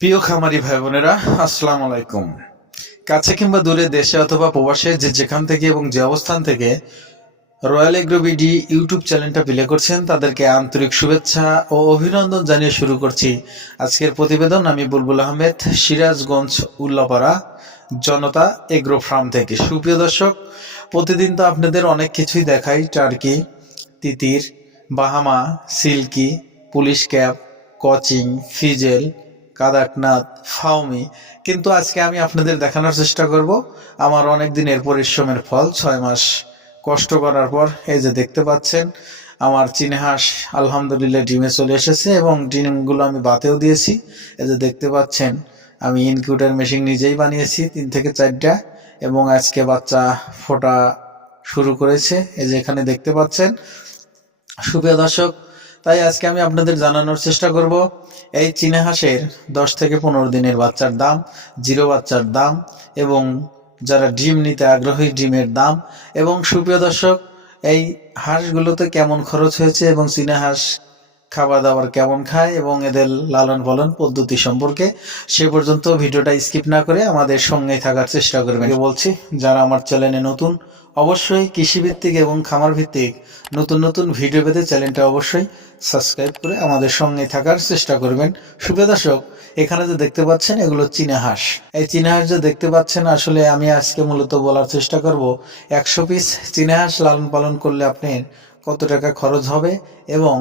প্রিয় খামারি ভাই বোনেরা আসসালামু আলাইকুম। কাছে কিংবা দূরে দেশে অথবা প্রবাসে যে যেখান থেকে এবং যে অবস্থান থেকে রয়্যাল এগ্রোবিডি ইউটিউব চ্যানেলটা প্লে করছেন, তাদেরকে আন্তরিক শুভেচ্ছা ও অভিনন্দন জানিয়ে শুরু করছি আজকের প্রতিবেদন। আমি বুলবুল আহমেদ, সিরাজগঞ্জ উল্লাপাড়া জনতা এগ্রো ফার্ম থেকে। সুপ্রিয় দর্শক, প্রতিদিন তো আপনাদের অনেক কিছুই দেখাই, টার্কি, তিতির, বাহামা, সিল্কি, পুলিশ ক্যাপ কচিং, ফিজেল কাদাকনাথ ফাউমি কিন্তু আজকে আমি আপনাদের দেখানোর চেষ্টা করব আমার অনেক দিনের পরিশ্রমের ফল, ছয় মাস কষ্ট করার পর এই যে দেখতে পাচ্ছেন, আমার চিনহাস আলহামদুলিল্লাহ ডিমে চলে এসেছে এবং ডিমগুলো আমি বাতেও দিয়েছি। এই যে দেখতে পাচ্ছেন, আমি ইনকিউটার মেশিন নিজেই বানিয়েছি, তিন থেকে চারটা, এবং আজকে বাচ্চা ফোটা শুরু করেছে। এই যে এখানে দেখতে পাচ্ছেন, সুপ্রিয় দর্শক তাই আজকে আমি আপনাদের জানানোর চেষ্টা করব, এই চীনা হাঁসের দশ থেকে পনেরো দিনের বাচ্চার দাম, জিরো বাচ্চার দাম এবং যারা ডিম নিতে আগ্রহী ডিমের দাম এবং সুপ্রিয় দর্শক, এই হাঁসগুলোতে কেমন খরচ হয়েছে এবং চীনা হাঁস খাবার দাবার কেমন খায় এবং এদের লালন পালন পদ্ধতি সম্পর্কে সে পর্যন্ত ভিডিওটা স্কিপ না করে আমাদের সঙ্গে থাকার চেষ্টা করবেন। বলছি, যারা আমার চ্যানেলে নতুন অবশ্যই কৃষিভিত্তিক এবং খামার ভিত্তিক নতুন নতুন ভিডিও পেতে চ্যানেলটা অবশ্যই সাবস্ক্রাইব করে আমাদের সঙ্গে থাকার চেষ্টা করবেন। সুপ্রিয় দর্শক, এখানে যে দেখতে পাচ্ছেন, এগুলো চীনা হাঁস। এই চীনা হাঁস যে দেখতে পাচ্ছেন, আসলে আমি আজকে মূলত বলার চেষ্টা করব, একশো পিস চীনা হাঁস লালন পালন করলে আপনি কত টাকা খরচ হবে এবং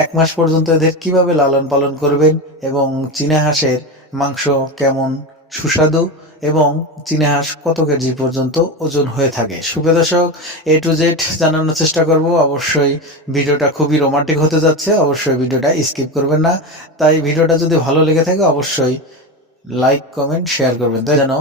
এক মাস পর্যন্ত এদের কীভাবে লালন পালন করবেন এবং চীনা হাঁসের মাংস কেমন সুস্বাদু এবং চীনা হাঁস কত কেজি পর্যন্ত ওজন হয়ে থাকে? সুপ্রিয় দর্শক এ টু জেড জানানোর চেষ্টা করব। অবশ্যই ভিডিওটা খুবই রোমান্টিক হতে যাচ্ছে। অবশ্যই ভিডিওটা স্কিপ করবেন না। তাই ভিডিওটা যদি ভালো লেগে থাকে, অবশ্যই লাইক কমেন্ট শেয়ার করবেন। তাই যেন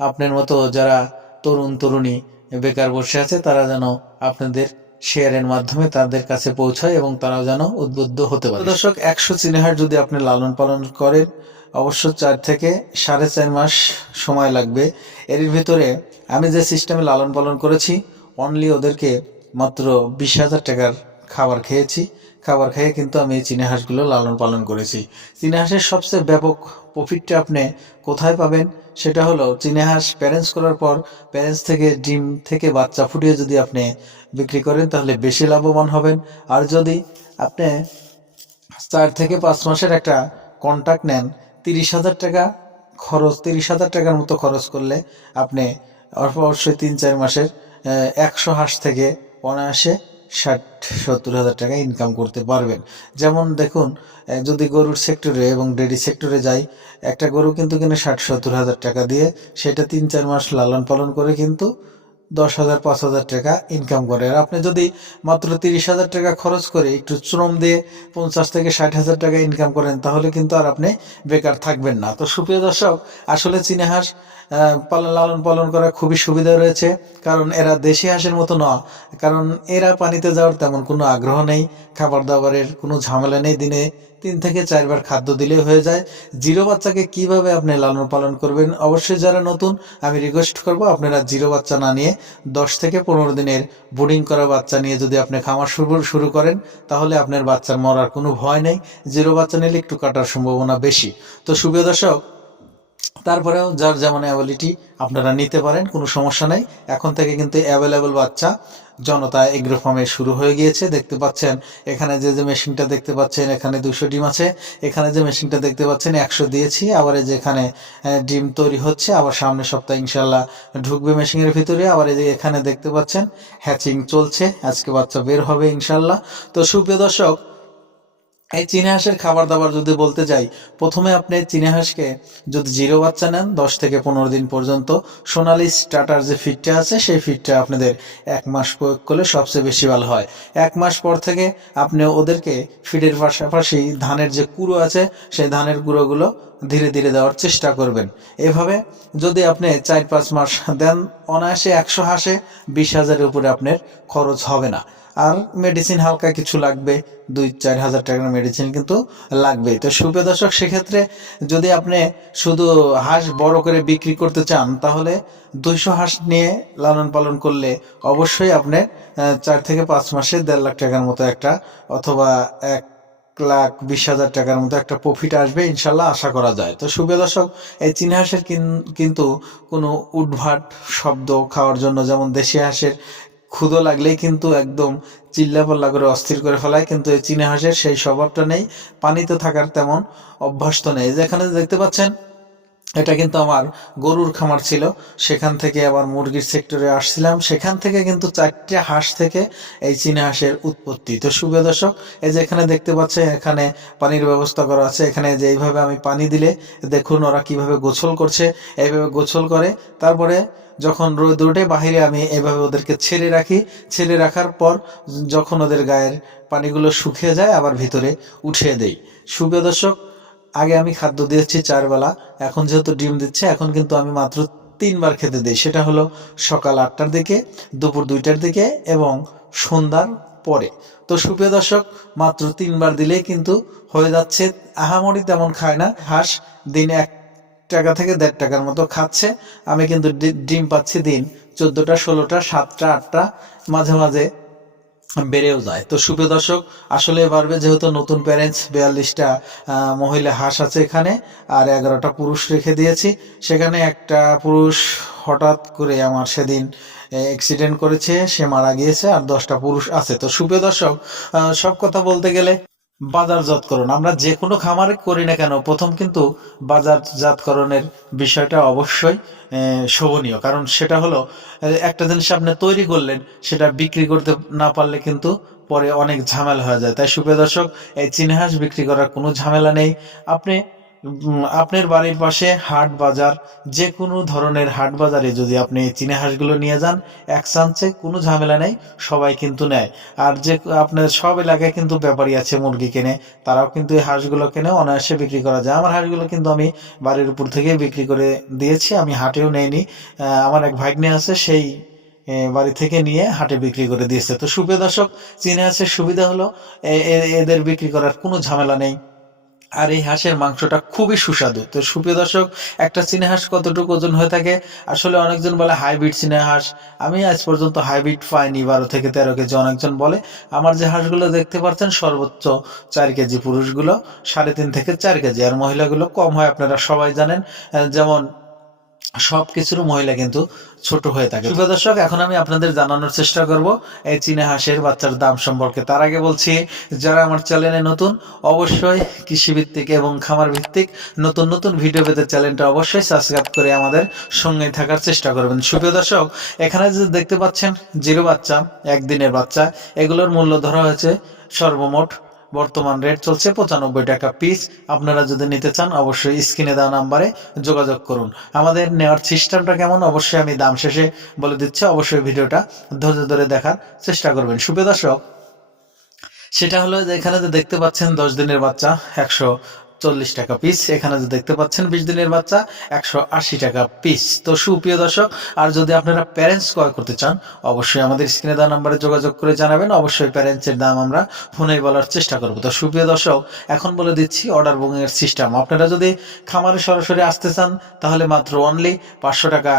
আপনার মতো যারা তরুণ, তরুণী, বেকার বসে আছে, তারা যেন আপনাদের শেয়ারের মাধ্যমে তাদের কাছে পৌঁছায় এবং তারাও যেন উদ্বুদ্ধ হতে পারে। দর্শক, একশো চিনেহার যদি আপনি লালন পালন করেন অবশ্য চার থেকে সাড়ে চার মাস সময় লাগবে। এর ভিতরে আমি যে সিস্টেমে লালন পালন করেছি অনলি ওদেরকে মাত্র বিশ হাজার টাকার খাবার খেয়েছি। খাবার খেয়ে কিন্তু আমি এই চীনা হাঁসগুলো লালন পালন করেছি। চীনা হাঁসের সবচেয়ে ব্যাপক প্রফিটটা আপনি কোথায় পাবেন? সেটা হলো চীনা হাঁস প্যারেন্টস করার পর প্যারেন্টস থেকে ডিম থেকে বাচ্চা ফুটিয়ে যদি আপনি বিক্রি করেন, তাহলে বেশি লাভবান হবেন। আর যদি আপনি চার থেকে পাঁচ মাসের একটা কন্ট্যাক্ট নেন তিরিশ হাজার টাকা খরচ, তিরিশ হাজার টাকার মতো খরচ করলে আপনি অবশ্যই তিন চার মাসের একশো হাঁস থেকে অনায়াসে ষাট, সত্তর হাজার টাকা ইনকাম করতে পারবেন। যেমন দেখুন যদি গরুর সেক্টরে এবং ডেয়ারি সেক্টরে যাই, একটা গরু কিন্তু কিনে ষাট, সত্তর হাজার টাকা দিয়ে সেটা তিন চার মাস লালন পালন করে কিন্তু দশ হাজার, পাঁচ হাজার টাকা ইনকাম করে। আর আপনি যদি মাত্র তিরিশ হাজার টাকা খরচ করে একটু শ্রম দিয়ে পঞ্চাশ থেকে ষাট হাজার টাকা ইনকাম করেন, তাহলে কিন্তু আর আপনি বেকার থাকবেন না। তো সুপ্রিয় দর্শক, আসলে চীনা হাঁস পালন লালন পালন করা খুবই সুবিধা রয়েছে, কারণ এরা দেশি হাঁসের মতো নয়, কারণ এরা পানিতে যাওয়ার তেমন কোনো আগ্রহ নেই, খাবার দাবারের কোনো ঝামেলা নেই, দিনে তিন থেকে চারবার খাদ্য দিলে হয়ে যায়। জিরো বাচ্চাকে কীভাবে আপনি লালন পালন করবেন, অবশ্যই যারা নতুন, আমি রিকোয়েস্ট করব আপনারা জিরো বাচ্চা না নিয়ে দশ থেকে পনেরো দিনের বোর্ডিং করা বাচ্চা নিয়ে যদি আপনি খামার শুরু শুরু করেন, তাহলে আপনার বাচ্চার মরার কোনো ভয় নেই। জিরো বাচ্চা নিলে একটু কাটার সম্ভাবনা বেশি। তো সুপ্রিয় দর্শক, তারপরেও যার যেমন অ্যাবিলিটি আপনারা নিতে পারেন, কোনো সমস্যা নেই। এখন থেকে কিন্তু অ্যাভেলেবল বাচ্চা জনতা এগ্রো ফার্মে শুরু হয়ে গিয়েছে। দেখতে পাচ্ছেন, এখানে যে যে মেশিনটা দেখতে পাচ্ছেন, এখানে দুশো ডিম আছে। এখানে যে মেশিনটা দেখতে পাচ্ছেন, একশো দিয়েছি। আবার এই যে এখানে ডিম তৈরি হচ্ছে। আবার সামনের সপ্তাহে ইনশাল্লাহ ঢুকবে মেশিনের ভিতরে। আবার এই যে এখানে দেখতে পাচ্ছেন, হ্যাচিং চলছে। আজকে বাচ্চা বের হবে ইনশাল্লাহ তো সুপ্রিয় দর্শক এই চীনা হাঁসের খাবার দাবার যদি বলতে যাই, প্রথমে আপনি চীনা হাঁসকে যদি জিরো বাচ্চা নেন, দশ থেকে পনেরো দিন পর্যন্ত সোনালি স্টার্টার যে ফিডটা আছে, সেই ফিডটা আপনাদের এক মাস প্রয়োগ করলে সবচেয়ে বেশি ভালো হয়। এক মাস পর থেকে আপনি ওদেরকে ফিডের পাশাপাশি ধানের যে কুড়ো আছে, সেই ধানের গুঁড়োগুলো ধীরে ধীরে দেওয়ার চেষ্টা করবেন। এভাবে যদি আপনি চার পাঁচ মাস দেন, অনায়াসে একশো হাঁসে বিশ হাজারের উপরে আপনার খরচ হবে না। আর মেডিসিন হালকা কিছু লাগবে, দুই চার হাজার টাকার মেডিসিন কিন্তু লাগবে। তো সুপ্রিয় দর্শক, সেক্ষেত্রে যদি আপনি শুধু হাঁস বড় করে বিক্রি করতে চান, তাহলে দুইশো হাঁস নিয়ে লালন পালন করলে অবশ্যই আপনি চার থেকে পাঁচ মাসে দেড় লাখ টাকার মতো একটা অথবা এক লাখ বিশ হাজার টাকার মতো একটা প্রফিট আসবে ইনশাল্লাহ আশা করা যায়। তো সুপ্রিয় দর্শক, এই চীনা হাঁসের কিন- কিন্তু কোনো উদ্ভাট শব্দ খাওয়ার জন্য যেমন দেশি হাঁসের ক্ষুদো লাগলেই কিন্তু একদম চিল্লাপাল্লা করে অস্থির করে ফেলায়, কিন্তু এই চীনা হাঁসের সেই স্বভাবটা নেই। পানিতে থাকার তেমন অভ্যাস তো নেই। যেখানে দেখতে পাচ্ছেন এটা কিন্তু আমার গরুর খামার ছিল। সেখান থেকে আবার মুরগির সেক্টরে আসছিলাম। সেখান থেকে কিন্তু চারটে হাঁস থেকে এই চীনা হাঁসের উৎপত্তি। তো সুপ্রিয় দর্শক, এই যে এখানে দেখতে পাচ্ছে এখানে পানির ব্যবস্থা করা আছে। এখানে যে এইভাবে আমি পানি দিলে দেখুন ওরা কীভাবে গোছল করছে। এইভাবে গোছল করে তারপরে যখন রোদ উঠে বাহিরে আমি এভাবে ওদেরকে ছেড়ে রাখি। ছেড়ে রাখার পর যখন ওদের গায়ের পানিগুলো শুকিয়ে যায়, আবার ভিতরে উঠিয়ে দেই। সুপ্রিয় দর্শক আগে আমি খাদ্য দিয়েছি চার বেলা এখন যেহেতু ডিম দিচ্ছে, এখন কিন্তু আমি মাত্র তিনবার খেতে দিই। সেটা হলো সকাল আটটার দিকে, দুপুর দুইটার দিকে এবং সন্ধ্যার পরে। তো সুপ্রিয় দর্শক, মাত্র তিনবার দিলেই কিন্তু হয়ে যাচ্ছে, আহামরি তেমন খায় না, হাঁস দিনে এক টাকা থেকে দেড় টাকার মতো খাচ্ছে। আমি কিন্তু ডিম পাচ্ছি দিন চোদ্দোটা, ষোলোটা, সাতটা, আটটা, মাঝে মাঝে বেড়েও যায়। তো সুপ্রিয় দর্শক, আসলে বাড়বে যেহেতু নতুন প্যারেন্টস বিয়াল্লিশটা মহিলা হাঁস আছে এখানে, আর এগারোটা পুরুষ রেখে দিয়েছি। সেখানে একটা পুরুষ হঠাৎ করে আমার সেদিন অ্যাক্সিডেন্ট করেছে, সে মারা গিয়েছে, আর দশটা পুরুষ আছে। তো সুপ্রিয় দর্শক সব কথা বলতে গেলে বাজারজাতকরণ আমরা যে কোনো খামারে করি না কেন, প্রথম কিন্তু বাজারজাতকরণের বিষয়টা অবশ্যই শোভনীয়। কারণ সেটা হলো, একটা জিনিস আপনি তৈরি করলেন, সেটা বিক্রি করতে না পারলে কিন্তু পরে অনেক ঝামেলা হয়ে যায়। তাই সুপ্রিয় দর্শক, এই চিনহাস বিক্রি করার কোনো ঝামেলা নেই। আপনি আপনার বাড়ির পাশে হাট বাজার, যে কোনো ধরনের হাট বাজারে যদি আপনি চীনা হাঁসগুলো নিয়ে যান, এক চান্সে কোনো ঝামেলা নেই, সবাই কিন্তু নেয়। আর যে আপনার সব এলাকায় কিন্তু ব্যাপারী আছে মুরগি কেনে, তারাও কিন্তু এই হাঁসগুলো কেনে, অনায়াসে বিক্রি করা যায়। আমার হাঁসগুলো কিন্তু আমি বাড়ির উপর থেকে বিক্রি করে দিয়েছি, আমি হাটেও নেইনি। আমার এক ভাগ্নে আছে, সেই বাড়ি থেকে নিয়ে হাটে বিক্রি করে দিয়েছে। তো সুপ্রিয় দর্শক, চীনা হাঁসের সুবিধা হলো এদের বিক্রি করার কোনো ঝামেলা নেই। আর এই হাঁসের মাংসটা খুবই সুস্বাদু। তো সুপ্রিয় দর্শক, একটা চীনা হাঁস কতটুকু ওজন হয়ে থাকে? আসলে অনেকজন বলে হাইব্রিড চীনা হাঁস। আমি আজ পর্যন্ত হাইব্রিড পাইনি, বারো থেকে তেরো কেজি। অনেকজন বলে, আমার যে হাঁসগুলো দেখতে পাচ্ছেন, সর্বোচ্চ চার কেজি পুরুষগুলো, সাড়ে তিন থেকে চার কেজি। আর মহিলাগুলো কম হয়, আপনারা সবাই জানেন। যেমন সব কিছুর মহিলা কিন্তু ছোট হয়ে থাকে। প্রিয় দর্শক, এখন আমি আপনাদের জানানোর চেষ্টা করব এই চীনা হাঁসের বাচ্চার দাম সম্পর্কে। তার আগে বলছি, যারা আমার চ্যানেলে নতুন, অবশ্যই কৃষি ভিত্তিক এবং খামার ভিত্তিক নতুন নতুন ভিডিও পেতে চ্যানেলটা অবশ্যই সাবস্ক্রাইব করে আমাদের সঙ্গে থাকার চেষ্টা করবেন। সুপ্রিয় দর্শক, এখানে যে দেখতে পাচ্ছেন, জিরো বাচ্চা, একদিনের বাচ্চা, এগুলোর মূল্য ধরা হয়েছে সর্বমোট বর্তমান রেট চলছে পঁচানব্বই টাকা পিস আপনারা যদি নিতে চান, অবশ্যই স্ক্রিনে দেওয়া নাম্বারে যোগাযোগ করুন। আমাদের নেওয়ার সিস্টেমটা কেমন? অবশ্যই আমি দাম শেষে বলে দিচ্ছি। অবশ্যই ভিডিওটা ধৈর্য ধরে দেখার চেষ্টা করবেন। সুপ্রিয় দর্শক, সেটা হলো যে এখানে যে দেখতে পাচ্ছেন, দশ দিনের বাচ্চা, একশো চল্লিশ টাকা পিস এখানে যে দেখতে পাচ্ছেন, বিশ দিনের বাচ্চা, একশো আশি টাকা পিস তো সুপ্রিয় দর্শক, আর যদি আপনারা প্যারেন্টস ক্রয় করতে চান, অবশ্যই আমাদের স্ক্রিনে দেওয়া নাম্বারে যোগাযোগ করে জানাবেন। অবশ্যই প্যারেন্টসের দাম আমরা ফোনেই বলার চেষ্টা করব। তো সুপ্রিয় দর্শক, এখন বলে দিচ্ছি অর্ডার বুকিং এর সিস্টেম আপনারা যদি খামারে সরাসরি আসতে চান, তাহলে মাত্র অনলি পাঁচশো টাকা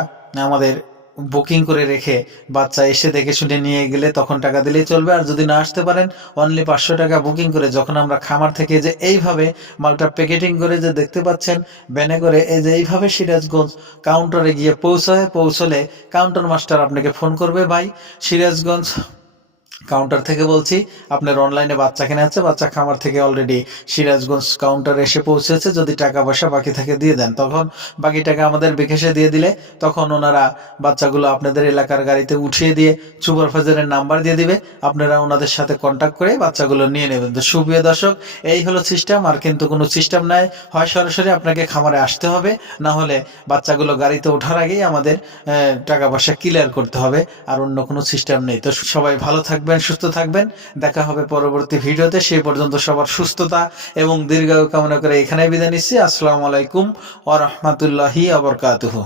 আমাদের বুকিং করে রেখে বাচ্চা এসে দেখে শুনে নিয়ে গেলে তখন টাকা দিলেই চলবে। আর যদি না আসতে পারেন অনলি পাঁচশো টাকা বুকিং করে যখন আমরা খামার থেকে যে এইভাবে মালটা প্যাকেটিং করে যে দেখতে পাচ্ছেন ব্যানে করে এই যে এইভাবে সিরাজগঞ্জ কাউন্টারে গিয়ে পৌঁছায়, পৌঁছলে কাউন্টার মাস্টার আপনাকে ফোন করবে, ভাই, সিরাজগঞ্জ কাউন্টার থেকে বলছি, আপনার অনলাইনে বাচ্চা কিনে আছে, বাচ্চা খামার থেকে অলরেডি সিরাজগঞ্জ কাউন্টারে এসে পৌঁছেছে, যদি টাকা পয়সা বাকি থাকে দিয়ে দেন। তখন বাকি টাকা আমাদের বিকাশে দিয়ে দিলে, তখন ওনারা বাচ্চাগুলো আপনাদের এলাকার গাড়িতে উঠিয়ে দিয়ে সুপারভাইজারের নাম্বার দিয়ে দিবে, আপনারা ওনাদের সাথে কন্ট্যাক্ট করে বাচ্চাগুলো নিয়ে নেবেন। তো সুপ্রিয় দর্শক, এই হলো সিস্টেম আর কিন্তু কোনো সিস্টেম নাই। হয় সরাসরি আপনাকে খামারে আসতে হবে, না হলে বাচ্চাগুলো গাড়িতে ওঠার আগেই আমাদের টাকা পয়সা ক্লিয়ার করতে হবে, আর অন্য কোনো সিস্টেম নেই। তো সবাই ভালো থাকবেন, সুস্থ থাকবেন। দেখা হবে পরবর্তী ভিডিওতে। সেই পর্যন্ত সবার সুস্থতা এবং দীর্ঘায়ু কামনা করে এখানে বিদায় নিচ্ছি। আসসালামু আলাইকুম ওয়া রহমতুল্লাহি ওয়া বারাকাতুহু।